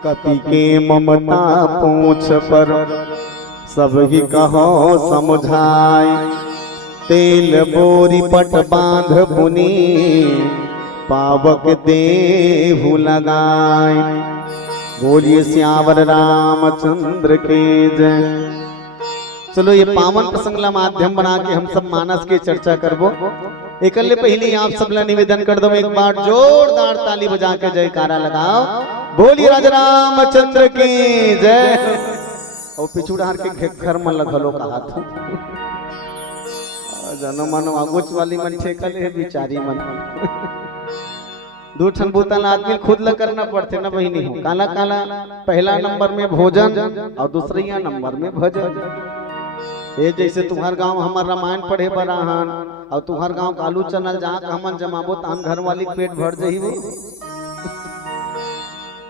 कपि के ममता पूछ पर सब ही कहो समझाई। तेल बोरी पट बांध पुनी पावक देहु लगाई। बोलिए सियावर रामचंद्र के जय। चलो ये पावन प्रसंग ला माध्यम बना के हम सब मानस की चर्चा करबो। एकल्ले पहले आप सब ला निवेदन कर दो, एक बार जोरदार ताली बजा के जयकारा लगाओ। बोलिए राजा रामचंद्र की जय। और पिछुड़ार के घर में लगलो कहा था जनो मनो आगुच वाली मन ठेकले है बिचारी मन। दो ठन बोतल आदमी खुद ल करना पड़ते ना बहिनी हो। काला काला पहला नंबर में भोजन और दूसरा नंबर में भजन। ये जैसे तुम्हार गांव हमार रामायण पढ़े बराहन और तुम्हार गांव कालू चनल जहाँ हमन जमाबो तान घर वाली पेट भर जही वो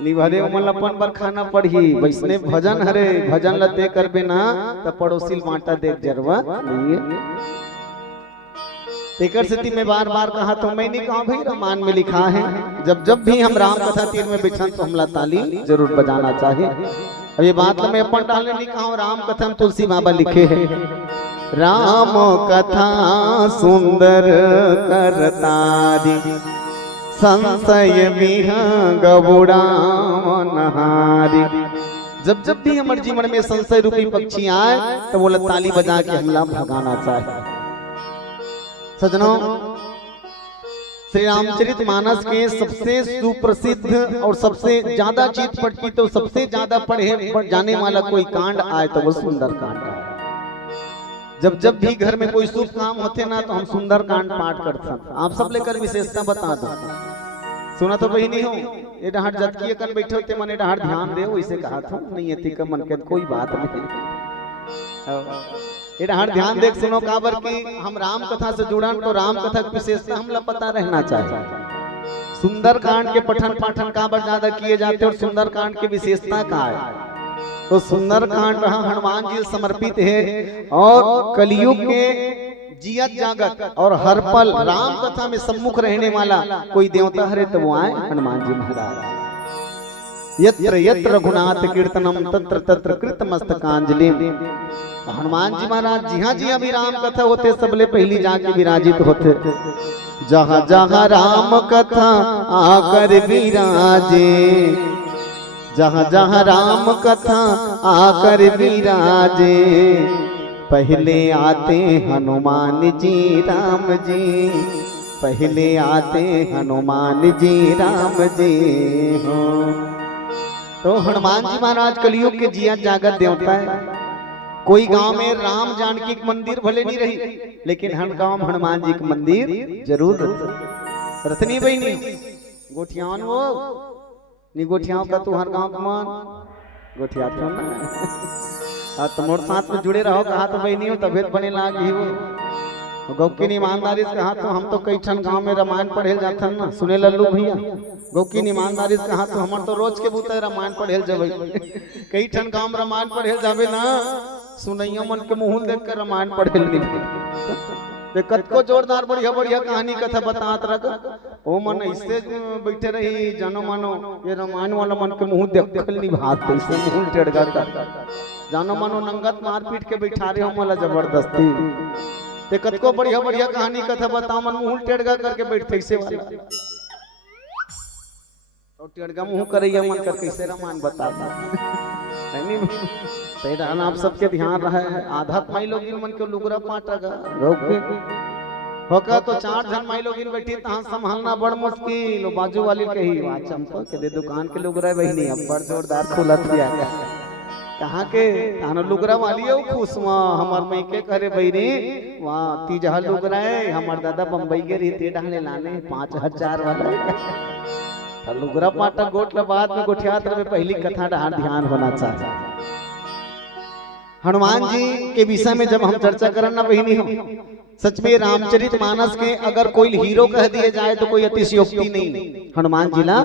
निभरे उमन अपन बर खाना पढ़ी। वैसने भजन हरे भजन लते करबे ना तो पड़ोसी माटा देख जरवा नहीं। तेकर स्थिति में बार बार कहा तो मैं नहीं कहा भाई रामायण में लिखा है जब जब भी हम राम कथा तीर में बिछन तो हमला ताली जरूर बजाना चाहिए। अब ये बात मैं अपन डालने नहीं कहा। राम कथा में तुलसी बाबा लिखे है राम कथा सुंदर करतारी संशय बिह गबुड़ा नहारी। जब जब भी हमारे जीवन में संशय रूपी पक्षी आए तो बोला ताली बजा के हमला भगाना चाहिए। सजनों, श्री रामचरित मानस के सबसे सुप्रसिद्ध और सबसे ज्यादा चित पढ़ी तो सबसे ज्यादा पढ़े जाने वाला कोई कांड आए तो वो सुंदर कांड है। जब जब भी घर में कोई शुभ काम होते ना तो हम सुंदर कांड पाठ करते हैं। आप सब लेकर विशेषता बता दो। सुना तो वही नहीं हो ये डहाट जतकी कर बैठे होते मने डहाट ध्यान दे वैसे कहा था नहीं है का मन के कोई बात नहीं। ये डहाट ध्यान देख सुनो काबर की हम राम कथा से जुड़न तो राम कथा की विशेषता हमला पता रहना चाहिए। सुंदर कांड के पठन पाठन काबर ज्यादा किए जाते और सुंदर कांड की विशेषता क्या है। तो सुंदर कांड हनुमान जी समर्पित है और कलयुग के जियत जागत और हर पल राम कथा में सम्मुख रहने वाला कोई देवता हरे तो वो आए हनुमान जी महाराज। यत्र यत्र रघुनाथ कीर्तनम तत्र तत्र कृतमस्तकांजलि। हनुमान जी महाराज जी भी राम कथा होते सबले पहली जाके विराजित होते। जहाँ जहाँ राम कथा आकर विराजे जहाँ जहाँ राम कथा आकर विराजे पहले आते हनुमान जी राम जी पहले आते हनुमान जी राम जी हो। तो हनुमान जी महाराज कलयुग के जिया जागत देवता है। कोई गांव में राम जानकी के मंदिर भले नहीं रही लेकिन हर गांव में हनुमान जी के मंदिर जरूर रतनी बहनी गोठियान वो नी गोठियाओं का तू हर गांव मान गोठिया तो ना तुम्हारे साथ में जुड़े रहो कहा तो बहनी हो तबियत बने लागी हो। गौ की ईमानदारी से कहा तो हम तो कई ठन गांव में रामायण पढ़े जाते ना सुने लल्लू भैया। गौ की ईमानदारी से कहा तो हमार तो रोज के बुते रामायण पढ़े जाबे कई ठन गांव में रामायण पढ़े जाबे ना सुनैया मन के मुंह देख कर रामायण पढ़े नहीं। कतको जोरदार बढ़िया बढ़िया कहानी कथा बतात रख ओ मन इससे बैठे रही जानो मानो ये रामायण वाला मन के मुंह देखल नहीं भात इससे मुंह टेढ़गा कर जानो मानो नंगत मारपीट के बैठा रहे हो मला जबरदस्ती। ते कतको बढ़िया बढ़िया कहानी कथा बता मन मुंह टेढ़गा करके बैठते से वाला तो टेढ़गा मुंह करैया मन कर कैसे रामायण बताता है नहीं। तेरा आप सबके ध्यान रहा है आधा माई लोग मन के लुगरा पाटगा होका तो 4 जन माई लोग बैठी तहां संभालना बड़ मुश्किल। बाजू वाली कही वहां चंपा के दे दुकान के लुगरा बहनी अब बड़ जोरदार खुलत गया कहाँ के तानो लुगरा वाली है खुशवा हमार मई के करे बहनी वहां तीजहा लुगरा है हमार दादा बम्बई के रीते डाले लाने 5000 वाला लुगरा पाटा गोट ला बाद में गोठियात में पहली कथा डहार ध्यान होना चाहिए। हनुमान जी के विषय में जब हम चर्चा करना बहनी हो सच में रामचरितमानस के अगर कोई हीरो कह दिए जाए तो कोई अतिशयोक्ति नहीं। हनुमान जी ला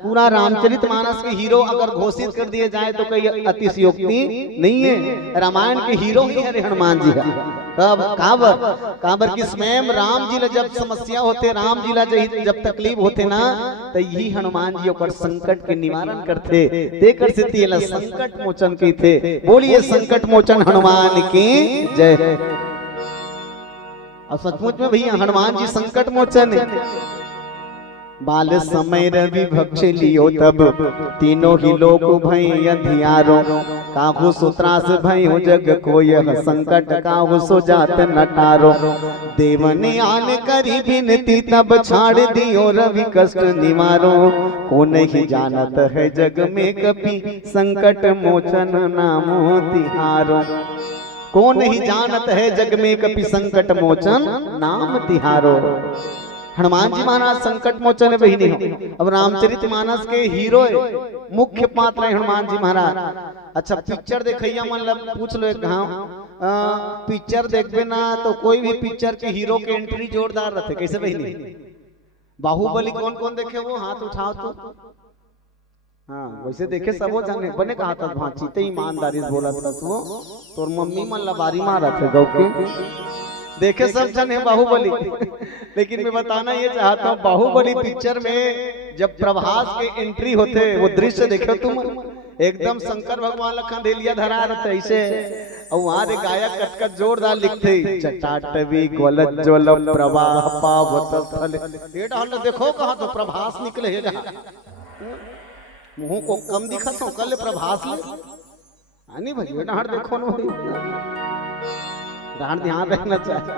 पूरा रामचरितमानस के हीरो अगर घोषित कर दिए जाए तो कोई अतिशयोक्ति नहीं है। रामायण के हीरो ही है हनुमान जी। कब काबर की स्वयं राम जी ला जब समस्या होते, राम जी ला जब तकलीफ होते ना, तो यही हनुमान जी ओकर संकट के निवारण करते, देकर से तेला संकट मोचन की थे। बोलिए संकट मोचन हनुमान की जय। और सचमुच में भैया हनुमान जी संकट मोचन। बाल समय रवि भक्ष लियो तब तीनों ही लोग भई अंधियारो, काहू सुत्रास भई हो जग को यह संकट काहू सो जात नटारो। देवने आन करी बिनती तब छाड़ दियो रवि कष्ट निवारो, को नहीं जानत है जग में कभी संकट मोचन नामो तिहारो। को नहीं जानत है जग में कभी संकट मोचन नाम तिहारो। हनुमान जी महाराज संकट मोचन बहिनी हो। अब रामचरितमानस के हीरो मुख्य पात्र है हनुमान जी महाराज। अच्छा पिक्चर देखैया मतलब पूछ लो एक गाँव पिक्चर देखबे ना तो कोई भी पिक्चर के हीरो के एंट्री जोरदार रहते। कैसे बहिनी? बाहुबली कौन कौन देखे वो हाथ उठाओ तो। हाँ वैसे देखे सबो जाने बने कहा था भांची ते ईमानदारी से बोला था वो तोर मम्मी मन लबारी मारा थे गौ के देखे सब जन है बाहुबली। लेकिन मैं बताना ये चाहता हूँ बाहुबली पिक्चर में जब प्रभास के एंट्री होते वो दृश्य देखे तुम एकदम शंकर भगवान लखन देलिया धरा रहते ऐसे। और वहां रे गायक कटकट जोरदार लिखते चटाटवी ग्वलत ज्वल प्रवाह पावत स्थल। ये डाल देखो कहा तो प्रभास निकले है मुंह को कम दिखा तो कल प्रभास ले आनी भैया डांड देखो ना डांड ध्यान रखना चाहिए।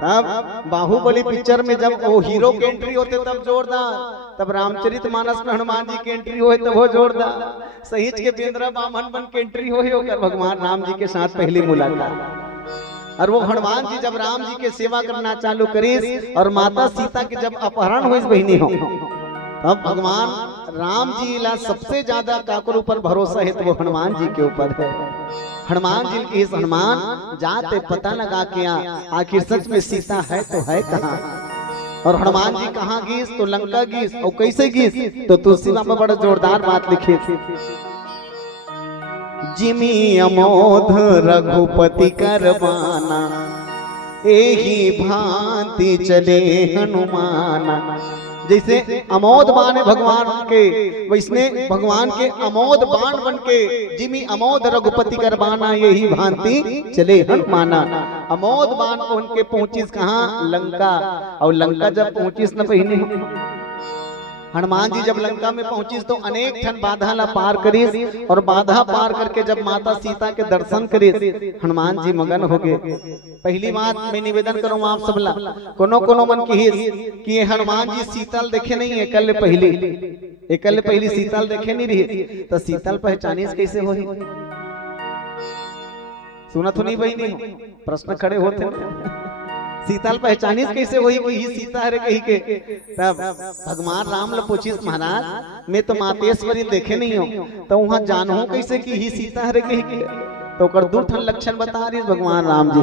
तब बाहुबली पिक्चर में जब वो हीरो के एंट्री होते तब जोरदार, तब रामचरितमानस में हनुमान जी की एंट्री हुए तब वो जोरदार। सहीज के बेंद्रा बामन बन के एंट्री हुई होकर भगवान राम जी के साथ पहली मुलाकात। और वो हनुमान जी जब राम जी के सेवा करना चालू करी और माता सीता के जब अपहरण हुई बहिनी हो, तब भगवान राम जी ला सबसे ज्यादा काकुर ऊपर भरोसा है तो वो हनुमान जी के ऊपर है। हनुमान जी की हनुमान जाते पता लगा के आखिर सच में सीता है तो है कहाँ। और हनुमान जी कहाँ गीस तो लंका गीस। और कैसे गीस तो तुलसीदास में बड़ा जोरदार बात लिखी थी। जिमी अमोध रघुपति करवाना एही भांति चले हनुमाना। जैसे अमोद बाण है भगवान के वैसने भगवान के अमोद बाण बन के जिमी अमोद रघुपति करवाना यही भांति चले हनुमाना। अमोद बाण उनके पहुंचिस कहाँ लंका। और लंका जब पहुंचिस न बहिनी हनुमान जी जब लंका में पहुंची तो अनेक ठन बाधा ला पार करीस। और बाधा पार करके जब माता सीता के दर्शन करीस हनुमान जी मगन हो गए। पहली बात मैं निवेदन करूं आप सब ला कोनो कोनो मन की कि हनुमान जी सीतल देखे नहीं है एकल पहली सीतल देखे नहीं रही तो सीतल पहचानीस कैसे होई? सुना तो नहीं बहिनी प्रश्न खड़े होते सीताल पहचानीस कैसे हुई कि ही सीता है कही के। तब भगवान राम ल पूछिस महाराज मैं तो मातेश्वरी देखे नहीं हो तो वहां जानू कैसे कि ही सीता है कही के। तो कर दो ठन लक्षण बता रही भगवान राम जी।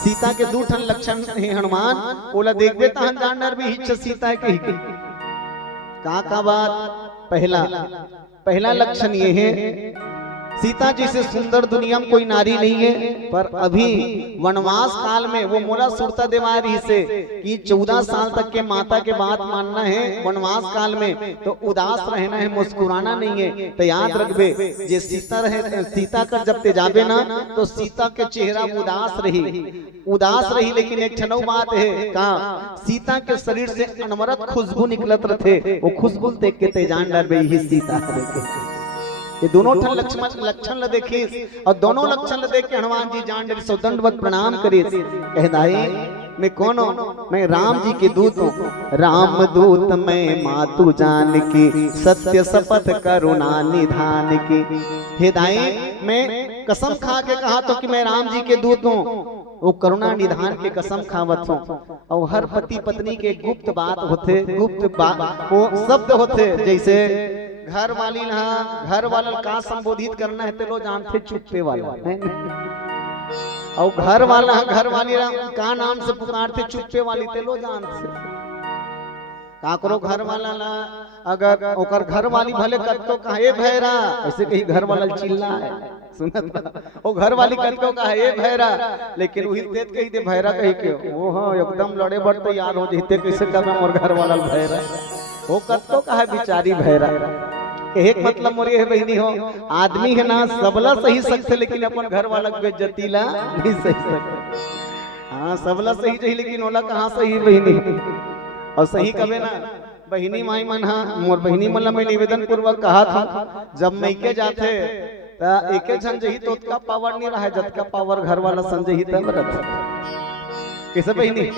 सीता के दो ठन लक्षण है हनुमान बोला देखबे तहन जानर भी हिच सीता है कही के। का बात पहला लक्षण ये है सीता जी से सुंदर दुनिया में कोई नारी नहीं है। पर अभी वनवास काल में वो मोला सुरता देवा रही से कि 14 साल तक के माता के बात मानना है वनवास काल में तो उदास रहना है मुस्कुराना नहीं है। तो याद रखबे जे सीता कर जब तेजाबे ना तो सीता के चेहरा उदास रही। लेकिन एक ठनौ बात है का सीता के शरीर से अनवरत खुशबू निकलत रहे वो खुशबू देख के तेजान डर ही सीता ये दोनों लक्षण ल देखी और दोनों लक्षण ल देख के हनुमान जी जान डरी सो दंडवत प्रणाम करे कहदाई मैं कौन हूँ? मैं राम जी के दूत हूँ। राम दूत मैं मातु जान की सत्य शपथ करुणा निधान की। हे दाई मैं कसम खा के कहा तो कि मैं राम जी के दूत हूँ वो करुणा निधान के कसम खावत हूँ। और हर पति पत्नी के गुप्त बात होते वो शब्द होते जैसे घर वाली ना घर वाला का संबोधित करना है तो लो जानते चुप्पे वाला और घर वाला घर वाली का नाम से पुकारते चुप्पे वाली तेलो जान से काकरो घर वाला ला अगर ओकर घर वाली भले कतको कहे भैरा ऐसे कहीं घर वाला चिल्ला है सुनत ओ घर वाली कतको कहे भैरा लेकिन वही तेज कही दे भैरा कही के ओ हां एकदम लड़े बड़ तैयार हो जते कैसे कर मोर घर वाला भैरा वो कतको कहे बिचारी भैरा एक मतलब मोर ये है बहनी हो आदमी है ना सबला सही सकते लेकिन अपन घर वाला के बेइज्जती ला नहीं सही सकते। हां सबला सही जही लेकिन ओला कहां सही बहनी और सही कबे ना बहिनी माई मन हाँ मोर बहिनी मन मैं निवेदन पूर्वक कहा था जब मैके जाते ता एके जन जही तो का पावर नहीं रहा जत का पावर घर वाला संजही तब रहता कैसे बहिनी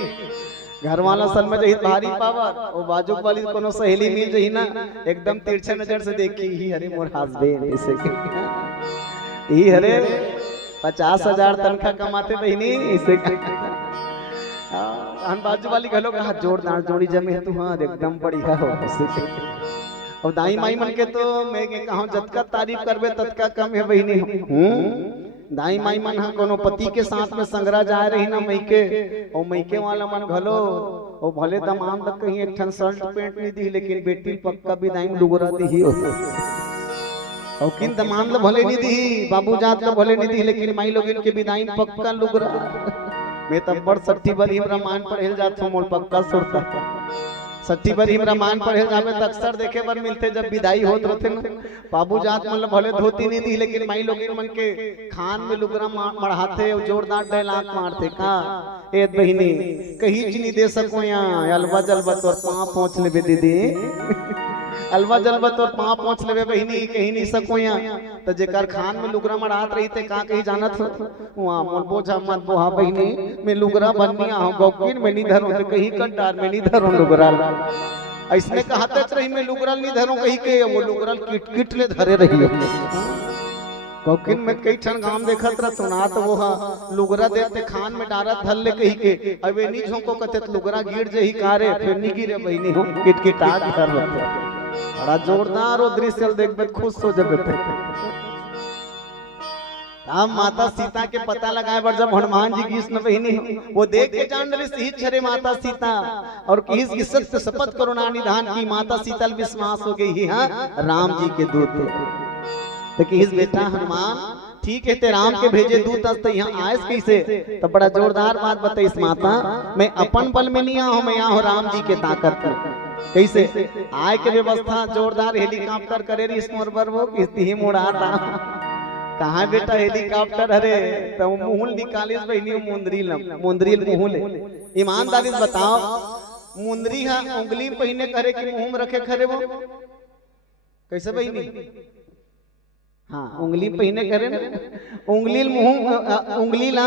घर वाला सन में जही भारी पावर और बाजू वाली कोनो सहेली मिल जही ना एकदम तिरछे नजर से देखी ही अरे मोर हस्बैंड ऐसे ही अरे 50,000 तनखा कमाते बहिनी ऐसे हम बाजू वाली घलो कहा जोरदार जोड़ी जमे है तू हाँ एकदम बढ़िया हो और दाई माई मन के तो मैं कहा जतका तारीफ करबे ततका कम है बहिनी दाई माई मन हाँ कोनो पति के साथ में संगरा जाए रही ना मैके और मैके वाला मन घलो और भले दमाम तक कहीं एक ठन शर्ट पैंट नहीं दी लेकिन बेटी पक्का भी दाई में लुगरा दी हो और किन दमाम तो भले नहीं दी बाबू जात तो भले नहीं दी लेकिन माई लोग इनके विदाई पक्का लुगरा मैं तब बड़ सट्टी बर हिम रामायण पढ़े जात हूं मोर पक्का सुरता सट्टी बर हिम रामायण पढ़े जावे तो अक्सर देखे बर मिलते जब विदाई होत रहते न बाबू जात मतलब भले धोती नहीं दी लेकिन माई लोग मन के खान में लुगरा मढ़ाते और जोरदार डायलॉग मारते का ए बहिनी कहीं चीनी दे सको यहाँ अलवा जलवा तोर पाँव पहुंच लेबे दीदी अलवा जलवा तोर पाँव पहुंच लेबे बहिनी कहीं नहीं सको यहाँ तो जेकर खान में लुगरा मढ़ात रही थे का कहीं जानत वहाँ मोर बोझा मत बोहा बहिनी मैं लुगरा बननी आहूं गौकिन में नहीं धरूं तो कहीं कंटार में नहीं धरूं लुगरा ऐसने कहते रही मैं लुगरा नहीं धरूं कहीं के वो लुगरा किट किट ले धरे रही गौकिन में कई ठन गांव देखत रह सुना तो वो लुगरा देते खान में डारत धल ले कहीं के अबे नी झोंको कते लुगरा गिर जही कारे फिर नी गिरे बहिनी हो किट किट आग कर रहते बड़ा जोरदार और दृश्य देखबे खुश हो जबे हम माता सीता के पता लगाए पर जब हनुमान जी कृष्ण बहिनी वो देख के जान रही सही छरे माता सीता और किस की सत्य शपथ करुणा निधान की माता सीतल विश्वास हो गई हाँ राम जी के दूत तो किस बेटा हनुमान ठीक है ते राम के भेजे दूत तो यहाँ आयस कैसे तो बड़ा जोरदार बात बताइस माता मैं अपन बल में नहीं आऊं मैं आऊं राम जी के ताकत में कैसे आय के व्यवस्था जोरदार हेलीकॉप्टर करे रही स्मोर पर वो किस्ती ही मुड़ाता कहाँ बेटा हेलीकॉप्टर अरे तो मुहुल निकालिस बहनी मुंदरी मुहुल ईमानदारी से बताओ मुंदरी हाँ उंगली पहने करे कि मुंह में रखे खरे वो कैसे बहनी हाँ उंगली पहने करे ना उंगली मुंह उंगली ला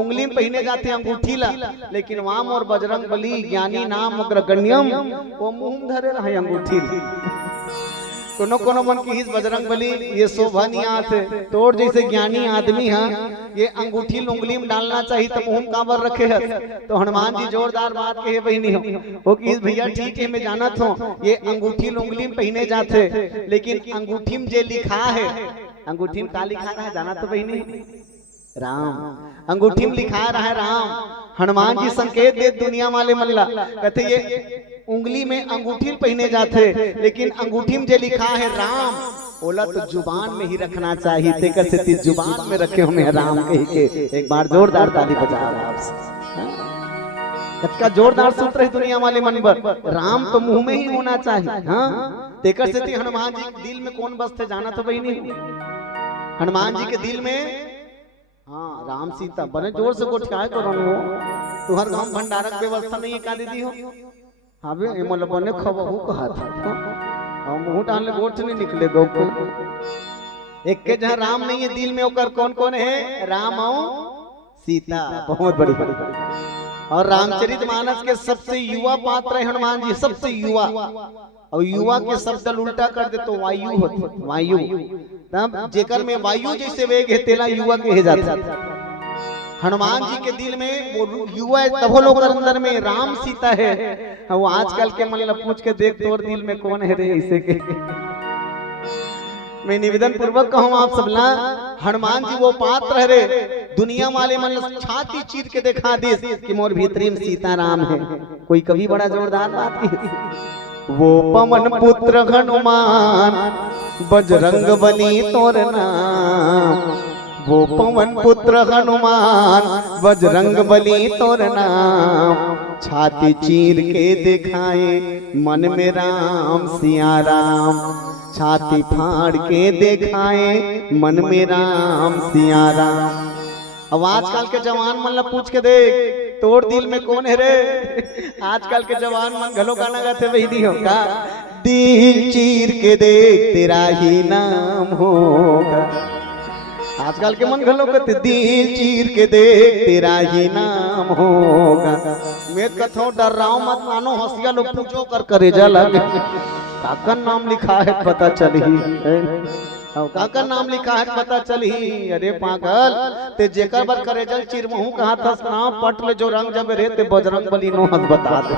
उंगली पहने जाते अंगूठी ला लेकिन वाम और बजरंग बली ज्ञानी नाम अग्रगण्यम वो मुंह धरे रहे अंगूठी कोनो कोनो मन की हिस बजरंग बली ये शोभा नहीं आते तोड़ जैसे ज्ञानी आदमी है ये अंगूठी उंगली में डालना चाहिए तो मुंह काबर रखे है तो हनुमान जी जोरदार बात कहे बहनी हो वो कि भैया ठीक है मैं जाना था ये अंगूठी उंगली में पहने जाते लेकिन अंगूठी में जे लिखा है अंगूठी में का लिखा रहा है जाना तो बहनी राम अंगूठी में लिखा रहा है राम हनुमान जी संकेत दे दुनिया वाले मल्ला कहते ये उंगली में अंगूठी पहने जाते लेकिन अंगूठी में जो लिखा है राम बोला तो जुबान में ही रखना चाहिए थे कैसे जुबान में रखे हमें राम कह के एक बार जोरदार ताली बजाओ आपसे जोरदार सूत्र है दुनिया वाले मन पर राम तो मुंह में ही होना चाहिए हाँ तेकर से हनुमान जी के दिल में कौन बसते जाना तो वही नहीं हनुमान जी के दिल में हाँ राम सीता बने जोर से गोठिया करो तुम्हारे गांव भंडारक व्यवस्था नहीं है का दीदी हो हाँ बे एमल बने खबहू कहा था और मुंह डालने गोठ नहीं निकले गौ को एक के जहाँ राम नहीं है दिल में होकर कौन कौन है राम और सीता बहुत बड़ी और रामचरितमानस के सबसे युवा पात्र है हनुमान जी सबसे युवा और युवा के शब्द उल्टा कर दे तो वायु होते वायु तब जेकर में वायु जैसे वेग है तेला युवा के जाता हनुमान जी के दिल में वो युवा तभो लोग अंदर में राम सीता है वो आजकल के मतलब पूछ के देख तोर दिल में कौन है रे ऐसे के मैं निवेदन पूर्वक कहूँ आप सबला हनुमान जी वो पात्र है रे दुनिया वाले मन छाती चीर के दिखा दे कि मोर भीतरी में सीताराम है। कोई कभी बड़ा जोरदार बात की। वो पवन पुत्र हनुमान बजरंग बली तोर नाम, वो पवन पुत्र हनुमान बजरंग बली तोर नाम, छाती चीर के दिखाए मन में राम सिया राम, छाती फाड़ के दिखाए मन में राम सिया राम। अब आजकल के जवान मन ला पूछ के देख तोड़ दिल में कौन है रे। आजकल के जवान मन घलो गाना गाते वही दी हो का, दिल चीर के देख तेरा ही नाम होगा। आजकल के मन घलो कहते दिल चीर के देख तेरा ही नाम होगा। मैं कथो डर रहा हूँ मत मानो, हंसिया लोग पूछो कर करे जा लगे काका नाम लिखा है पता चली, काका नाम लिखा है पता चली। अरे पागल ते जेकर बर करे जल चिरमहू कहा था नाम पटल जो रंग जब रे ते बजरंग बली नो हद बता दे।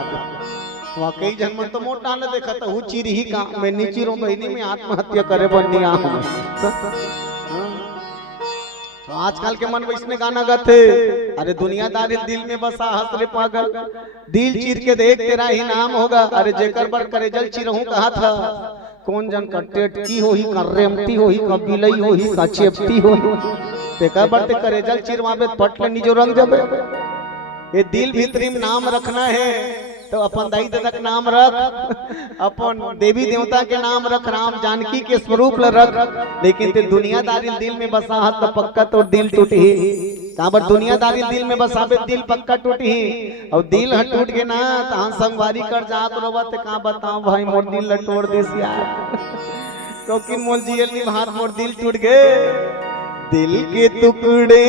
वाकई जन्म तो मोटा न देखा था, वो चिर ही का मैं नीचिरों बहिनी में आत्महत्या करे बननी आ। तो आजकल के मन वैसने गाना गाते, अरे दुनियादारी दिल में बसा हंस रे पागल, दिल चीर के देख तेरा ही नाम होगा। अरे जेकर बर करे जल चिरहू कहा था, कौन जन का टेटकी हो ही का रेमती हो ही का बिलई हो ही का चेपती हो ही देखा बरते करे जल चिरवाबे पटले निजो रंग जबे। ये दिल भीतरी में नाम रखना है तो अपन दाई दादा का नाम रख, अपन देवी देवता के नाम रख, राम जानकी के स्वरूप ल रख। लेकिन ते दुनियादारी दिल में बसा हत तो पक्का तो दिल टूट ही। काबर दुनियादारी दिल में बसाबे दिल पक्का टूट ही, और दिल ह टूट गए ना तो संगवारी कर जात रोबा ते का बताऊं भाई मोर दिल ल तोड़ देस यार। क्योंकि मोर जियल नी भात मोर दिल टूट गए। दिल के टुकड़े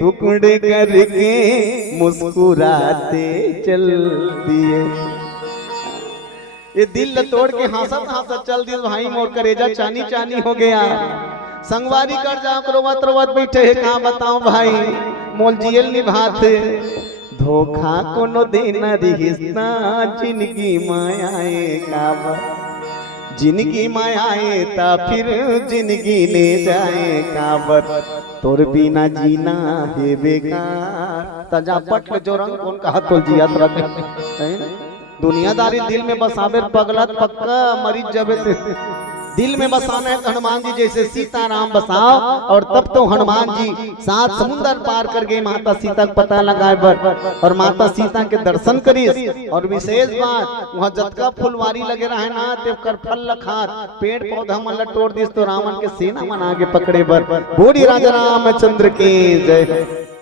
टुकड़े करके मुस्कुराते चल दिए, ये दिल तोड़ के हंसत हंसत चल दिए भाई मोर करेजा चानी चानी हो गया। संगवारी कर जा रोवत रोवत बैठे है कहाँ बताऊं भाई मोल जियल निभात। धोखा कोनो देना रिश्ता जिंदगी मायाए काबा, जिंदगी मायाए ता फिर जिंदगी ले जाए काबर, तोर बिना जीना है बेकार। तजा पटल जो रंग कौन कहा तो जियात रख। दुनियादारी दिल में बसावे पगलत पक्का मरीज जबे दिल में बसाना है। हनुमान जी जैसे सीताराम बसाओ, और तब तो हनुमान जी 7 समुंदर पार कर गए माता सीता का पता लगाए बर, और माता सीता के दर्शन करी। और विशेष बात वहाँ जतका फुलवारी लगे रहे ना तेव कर फल लखात पेड़ पौधा मन तोड़ दिस तो रावण के सेना मन आगे पकड़े बर। बोली राजा रामचंद्र की जय।